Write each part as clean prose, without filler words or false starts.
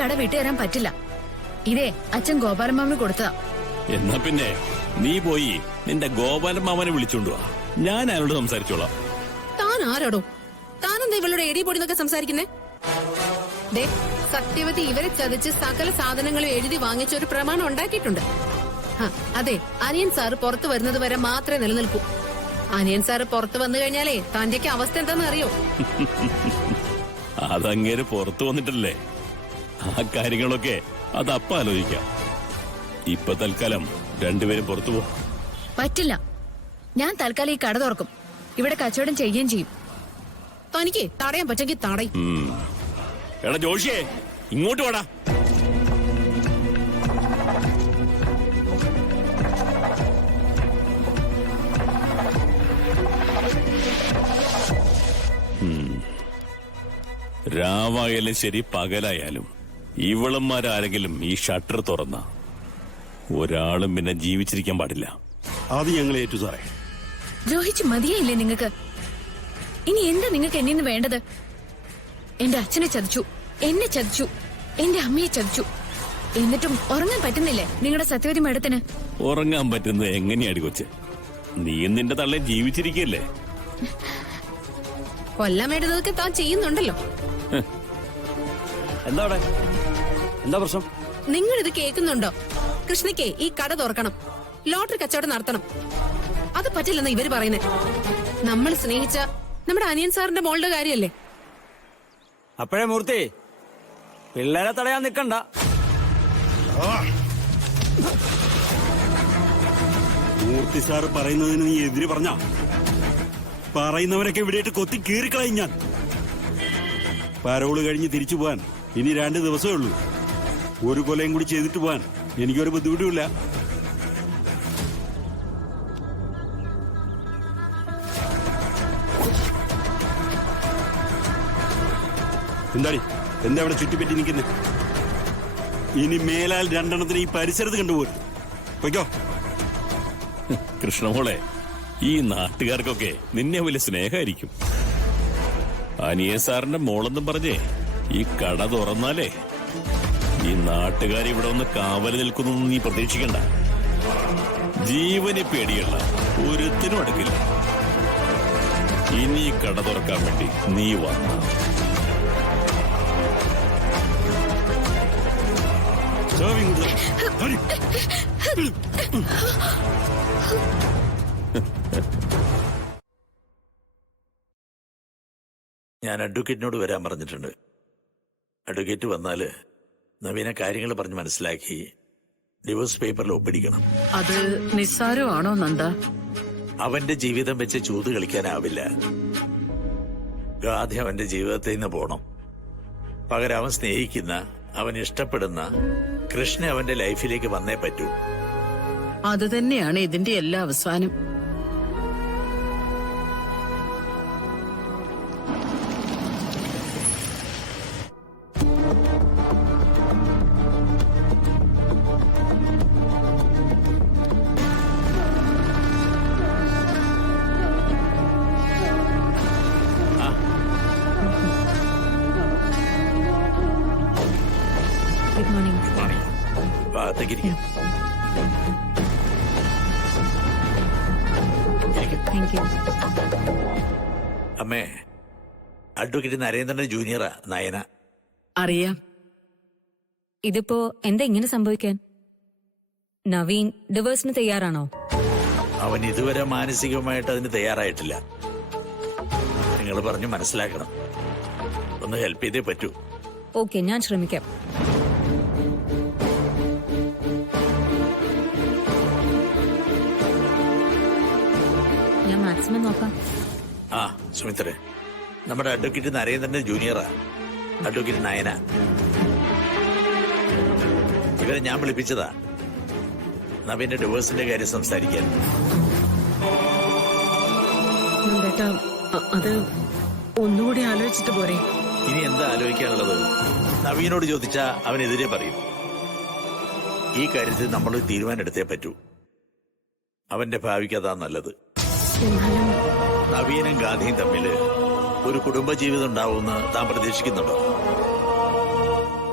കട വിട്ടുതരാൻ പറ്റില്ല. ഇതേ അച്ഛൻ ഗോപാലമാമന് കൊടുത്തതാ. എന്നാ പിന്നെ നീ പോയി നിന്റെ ഗോപാലമാമനെ വിളിച്ചോണ്ട് വാ. ഞാൻ അയാളോട് സംസാരിച്ചോളാം. താൻ ആരോടോ? താനെന്താ ഇവളുടെ എടി പൊടിന്നൊക്കെ സംസാരിക്കുന്നേ? ദേ, സത്യവതി ഇവരെ ചതിച്ച് സകല സാധനങ്ങളും എഴുതി വാങ്ങിച്ച ഒരു പ്രമാണം ഉണ്ടാക്കിയിട്ടുണ്ട്. അതെ, അനിയൻ സാറ് പുറത്തു വരുന്നത് വരെ മാത്രമേ നിലനിൽക്കൂ. അനിയൻ സാറ് പുറത്തു വന്നു കഴിഞ്ഞാലേ തന്റെയൊക്കെ അവസ്ഥ എന്താന്ന് അറിയോ? അതങ്ങേര് പുറത്തു വന്നിട്ടല്ലേ. ആ കാര്യങ്ങളൊക്കെ അതപ്പ ആലോചിക്കാം. ഇപ്പൊ തൽക്കാലം രണ്ടുപേരും പുറത്തു പോ. പറ്റില്ല. ഞാൻ തൽക്കാലം ഈ കട തുറക്കും. ഇവിടെ കച്ചവടം ചെയ്യുകയും ചെയ്യും. തനിക്ക് തടയാൻ പറ്റെങ്കിൽ തടയും. എടാ ജോഷിയെ, ഇങ്ങോട്ട് വാടാ. രാവായാലും ശരി പകലായാലും ഇവളന്മാരാരെങ്കിലും ഈ ഷട്ടർ തുറന്ന ഒരാളും പിന്നെ ജീവിച്ചിരിക്കാൻ പാടില്ല. അത് ഞങ്ങൾ ഏറ്റു സാറേ. ദ്രോഹിച്ച് മതിയായില്ലേ നിങ്ങൾക്ക്? ഇനി എന്താ നിങ്ങൾക്ക് എന്നിന്ന് വേണ്ടത്? എന്റെ അച്ഛനെ ചതിച്ചു, എന്നെ ചതിച്ചു, എന്റെ അമ്മയെ ചതിച്ചു. എന്നിട്ടും ഉറങ്ങാൻ പറ്റുന്നില്ലേ നിങ്ങളുടെ സത്യവതി മേഡത്തിന്? ഉറങ്ങാൻ പറ്റുന്നത് എങ്ങനെയാടി കൊച്ച്? നീ നിന്റെ തള്ളെ ജീവിച്ചിരിക്കല്ലേ? കൊല്ലാൻ വേണ്ടതൊക്കെ താൻ ചെയ്യുന്നുണ്ടല്ലോ. എന്താ പ്രശ്നം? നിങ്ങളിത് കേൾക്കുന്നുണ്ടോ? കൃഷ്ണയ്ക്ക് ഈ കട തുറക്കണം, ലോട്ടറി കച്ചവടം നടത്തണം. അത് പറ്റില്ലെന്ന് ഇവര് പറയുന്നേ. നമ്മൾ സ്നേഹിച്ച നമ്മുടെ അനിയൻ സാറിന്റെ മോളുടെ കാര്യല്ലേ? അപ്പോഴേ മൂർത്തി, പിള്ളേരെ തടയാൻ നിക്കണ്ട. മൂർത്തി സാറ് പറയുന്നതിന് നീ എതിര് പറഞ്ഞ പറയുന്നവരൊക്കെ ഇവിടെയിട്ട് കൊത്തി കീറിക്കളയും ഞാൻ. പരോള് കഴിഞ്ഞ് തിരിച്ചു പോവാൻ ഇനി 2 ദിവസമേ ഉള്ളൂ. ഒരു കൊലയും കൂടി ചെയ്തിട്ട് പോവാൻ എനിക്കൊരു ബുദ്ധിമുട്ടുമില്ല. എന്താ അവിടെ ചുറ്റിപ്പറ്റി നിൽക്കുന്നേ? ഇനി മേലാൽ 2 എണ്ണത്തിന് ഈ പരിസരത്ത് കണ്ടുപോരും. പൊയ്ക്കോ. കൃഷ്ണമോളെ, ഈ നാട്ടുകാർക്കൊക്കെ നിന്നെ വലിയ സ്നേഹമായിരിക്കും. അനിയൻ സാറിന്റെ മോളെന്നും പറഞ്ഞേ ഈ കട തുറന്നാലേ ഈ നാട്ടുകാർ ഇവിടെ ഒന്ന് കാവല് നിൽക്കുന്നൊന്നും നീ പ്രതീക്ഷിക്കണ്ട. ജീവനെ പേടിയുള്ള ഒരുത്തിനും അടുക്കില്ല. ഇനി കട തുറക്കാൻ വേണ്ടി നീ വന്ന ഞാൻ അഡ്വക്കേറ്റിനോട് വരാൻ പറഞ്ഞിട്ടുണ്ട്. അഡ്വക്കേറ്റ് വന്നാല് നവീന കാര്യങ്ങൾ പറഞ്ഞ് മനസ്സിലാക്കി ഡിവോഴ്സ് പേപ്പറിൽ ഒപ്പിടിക്കണം. അത് നിസ്സാരമാണോ നന്ദ? അവന്റെ ജീവിതം വെച്ച് ചൂത് കളിക്കാനാവില്ല. ആദ്യം അവന്റെ ജീവിതത്തിൽ നിന്ന് പോണം. പകരം അവൻ സ്നേഹിക്കുന്ന, അവൻ ഇഷ്ടപ്പെടുന്ന കൃഷ്ണ അവന്റെ ലൈഫിലേക്ക് വന്നേ പറ്റൂ. അത് തന്നെയാണ് ഇതിന്റെ എല്ലാ അവസാനം. Good morning. ഭാഗത്തേക്കിരിക്കും. Thank you. അമ്മേ, അഡ്വക്കേറ്റ് നരേന്ദ്രന്റെ ജൂനിയറാ നയന. അറിയാം. ഇതിപ്പോ എന്താ ഇങ്ങനെ സംഭവിക്കാൻ? നവീൻ ഡിവോഴ്സിന് തയ്യാറാണോ? അവൻ ഇതുവരെ മാനസികമായിട്ട് അതിന് തയ്യാറായിട്ടില്ല. നിങ്ങൾ പറഞ്ഞു മനസ്സിലാക്കണം. ഒന്ന് ഹെൽപ്പ് ചെയ്തേ പറ്റൂ. ഓക്കെ, ഞാൻ ശ്രമിക്കാം. ഞാൻ മാക്സിമം നോക്കാം. ആ സുമിത്രേ, നമ്മുടെ അഡ്വക്കേറ്റ് നരേന്ദ്രന്റെ ജൂനിയറാ അഡ്വക്കേറ്റ് നയന. ഇവരെ ഞാൻ വിളിപ്പിച്ചതാ നവീന്റെ ഡിവോഴ്സിന്റെ കാര്യം സംസാരിക്കാൻ. അത് ഒന്നുകൂടി ആലോചിച്ചിട്ട് പോരെ? ഇനി എന്താ ആലോചിക്കാനുള്ളത്? നവീനോട് ചോദിച്ചാ അവനെതിരെ പറയും. ഈ കാര്യത്തിൽ നമ്മൾ തീരുമാനം എടുത്തേ പറ്റൂ. അവന്റെ ഭാവിക്ക് അതാ നല്ലത്. നവീനും ഗാന്ധിയും തമ്മില് ഒരു കുടുംബജീവിതം ഉണ്ടാവുമെന്ന് താൻ പ്രതീക്ഷിക്കുന്നുണ്ടോ?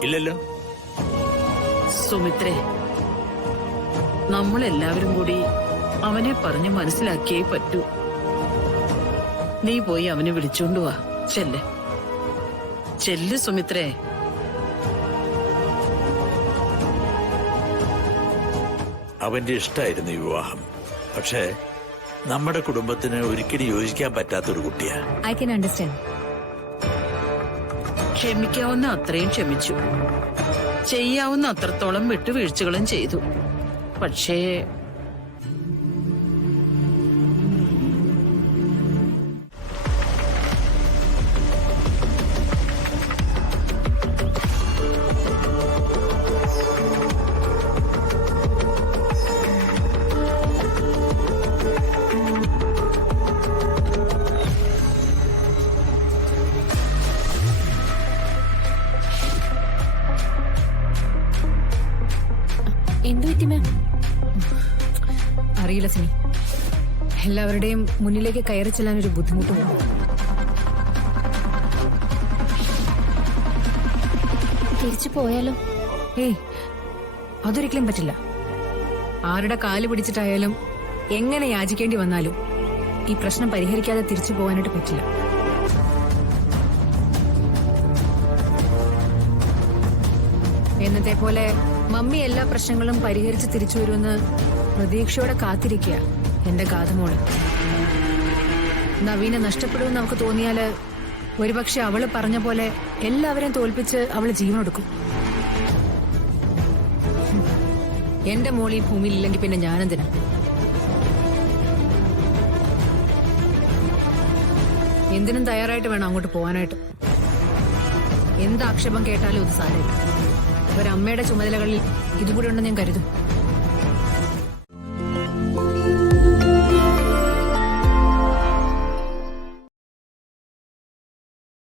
ഇല്ലല്ലോ. സുമിത്രേ, നമ്മളെല്ലാവരും കൂടി അവനെ പറഞ്ഞ് മനസ്സിലാക്കിയേ പറ്റൂ. നീ പോയി അവനെ വിളിച്ചോണ്ട് വാ. ചെല്ല് സുമിത്രേ. അവന്റെ ഇഷ്ടമായിരുന്നു ഈ വിവാഹം. പക്ഷേ നമ്മുടെ കുടുംബത്തിന് ഒരിക്കലും യോജിക്കാൻ പറ്റാത്തൊരു കുട്ടിയാ. I can understand. ക്ഷമിക്കാവുന്ന അത്രയും ക്ഷമിച്ചു, ചെയ്യാവുന്ന അത്രത്തോളം വിട്ടുവീഴ്ചകളും ചെയ്തു. പക്ഷേ എന്തു പറ്റി മാം? അറിയില്ല സിനി, എല്ലാവരുടെയും മുന്നിലേക്ക് കയറി ചെല്ലാൻ ഒരു ബുദ്ധിമുട്ടുണ്ട്. തിരിച്ചു പോയാലോ? ഏയ്, അതൊരിക്കലും പറ്റില്ല. ആരുടെ കാല് പിടിച്ചിട്ടായാലും എങ്ങനെ യാചിക്കേണ്ടി വന്നാലും ഈ പ്രശ്നം പരിഹരിക്കാതെ തിരിച്ചു പോകാനായിട്ട് പറ്റില്ല. എന്നത്തെ പോലെ മമ്മി എല്ലാ പ്രശ്നങ്ങളും പരിഹരിച്ച് തിരിച്ചു വരുമെന്ന് പ്രതീക്ഷയോടെ കാത്തിരിക്കുക എന്റെ ഗാഥമോള്. നവീനെ നഷ്ടപ്പെടുമെന്ന് നമുക്ക് തോന്നിയാല് ഒരുപക്ഷെ അവള് പറഞ്ഞ പോലെ എല്ലാവരെയും തോൽപ്പിച്ച് അവള് ജീവനെടുക്കും. എന്റെ മോളി ഭൂമിയിലില്ലെങ്കിൽ പിന്നെ ഞാനെന്തിനാ? എന്തിനും തയ്യാറായിട്ട് വേണം അങ്ങോട്ട് പോകാനായിട്ട്. എന്ത് ആക്ഷേപം കേട്ടാലും ഇത് സാരമില്ല. ഒരമ്മയുടെ ചുമതലകളിൽ ഇതുകൂടി ഉണ്ടെന്ന് ഞാൻ കരുതും.